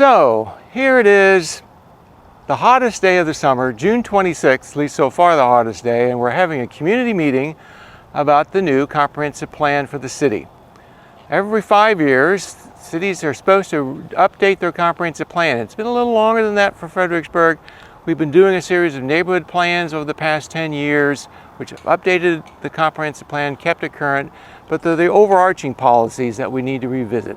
So here it is, the hottest day of the summer, June 26th, at least so far the hottest day, and we're having a community meeting about the new comprehensive plan for the city. Every 5 years, cities are supposed to update their comprehensive plan. It's been a little longer than that for Fredericksburg. We've been doing a series of neighborhood plans over the past 10 years, which have updated the comprehensive plan, kept it current, but they're the overarching policies that we need to revisit.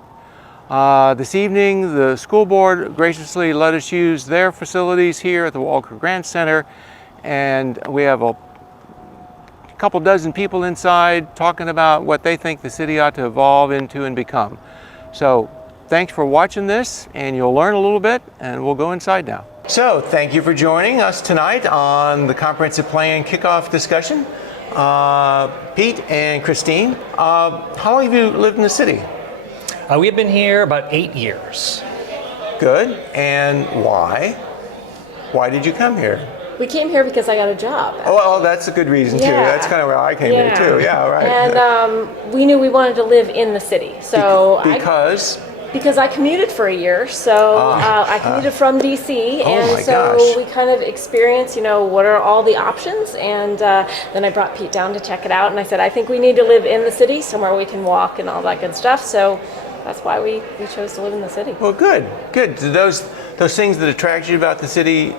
This evening, the school board graciously let us use their facilities here at the Walker Grant Center, and we have a couple dozen people inside talking about what they think the city ought to evolve into and become. So thanks for watching this, and you'll learn a little bit, and we'll go inside now. So thank you for joining us tonight on the comprehensive plan kickoff discussion. Pete and Christine, how long have you lived in the city? We've been here about 8 years. Good. And why? Why did you come here? We came here because I got a job. Oh, well, that's a good reason too. That's kind of where I came here too. Yeah, right. And we knew we wanted to live in the city. So because I commuted for a year, so I commuted from DC, and so we kind of experienced, what are all the options, and then I brought Pete down to check it out, and I said, I think we need to live in the city, somewhere we can walk and all that good stuff, so that's why we chose to live in the city. Well, good. Did those things that attracted you about the city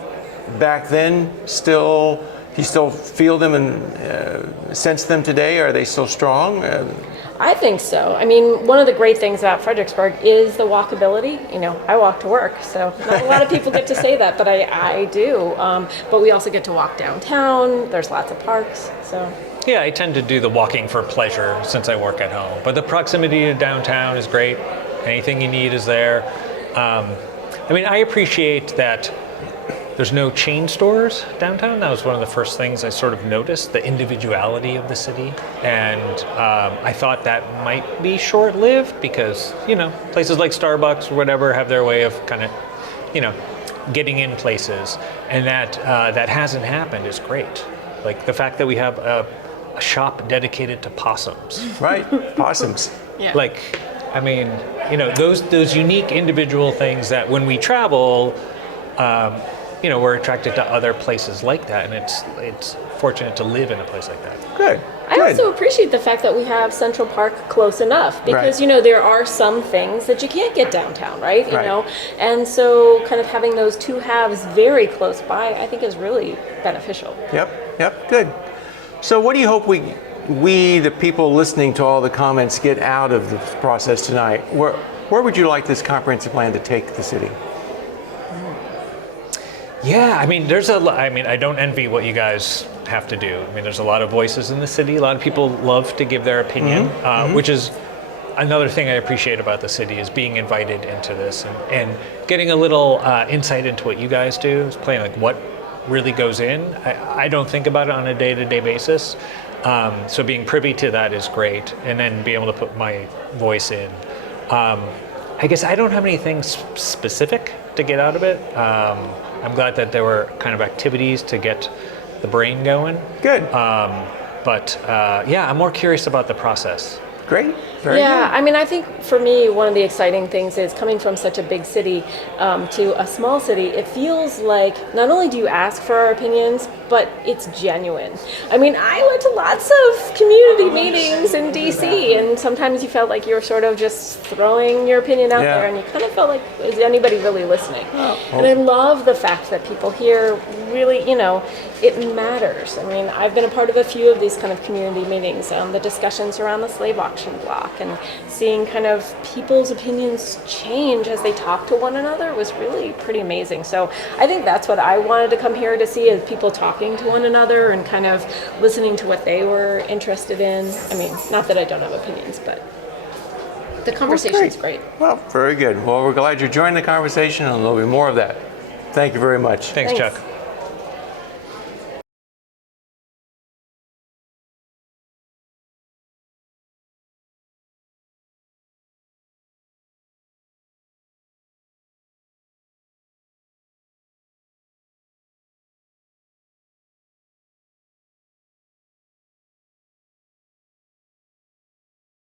back then do you still feel them and sense them today? Are they still strong? I think so. I mean, one of the great things about Fredericksburg is the walkability. I walk to work, so not a lot of people get to say that, but I do. But we also get to walk downtown. There's lots of parks, so. Yeah, I tend to do the walking for pleasure since I work at home. But the proximity to downtown is great. Anything you need is there. I appreciate that there's no chain stores downtown. That was one of the first things I sort of noticed, the individuality of the city. And I thought that might be short-lived because, places like Starbucks or whatever have their way of kind of, getting in places. And that hasn't happened is great. Like the fact that we have a shop dedicated to possums. Right, possums. Yeah. Those unique individual things that when we travel, we're attracted to other places like that, and it's fortunate to live in a place like that. Good. I also appreciate the fact that we have Central Park close enough because, there are some things that you can't get downtown, right? And so kind of having those two halves very close by, I think is really beneficial. Yep, good. So what do you hope we, the people listening to all the comments, get out of the process tonight? Where would you like this comprehensive plan to take the city? Yeah, I don't envy what you guys have to do. There's a lot of voices in the city. A lot of people love to give their opinion, which is another thing I appreciate about the city is being invited into this and getting a little insight into what you guys do. It's playing like what really goes in. I don't think about it on a day-to-day basis. So being privy to that is great. And then being able to put my voice in. I guess I don't have anything specific to get out of it. I'm glad that there were kind of activities to get the brain going. Good. I'm more curious about the process. Great. Very good. I think for me, one of the exciting things is coming from such a big city to a small city, it feels like not only do you ask for our opinions, but it's genuine. I went to lots of community meetings in DC, and sometimes you felt like you were sort of just throwing your opinion out there, and you kind of felt like, is anybody really listening? And I love the fact that people here really, it matters. I've been a part of a few of these kind of community meetings, the discussions around the slave auction block, and seeing kind of people's opinions change as they talk to one another was really pretty amazing. So I think that's what I wanted to come here to see, is people talking to one another and kind of listening to what they were interested in. Not that I don't have opinions, but the conversation's great. Well, very good. Well, we're glad you're joining the conversation, and there'll be more of that. Thank you very much. Thanks. Chuck.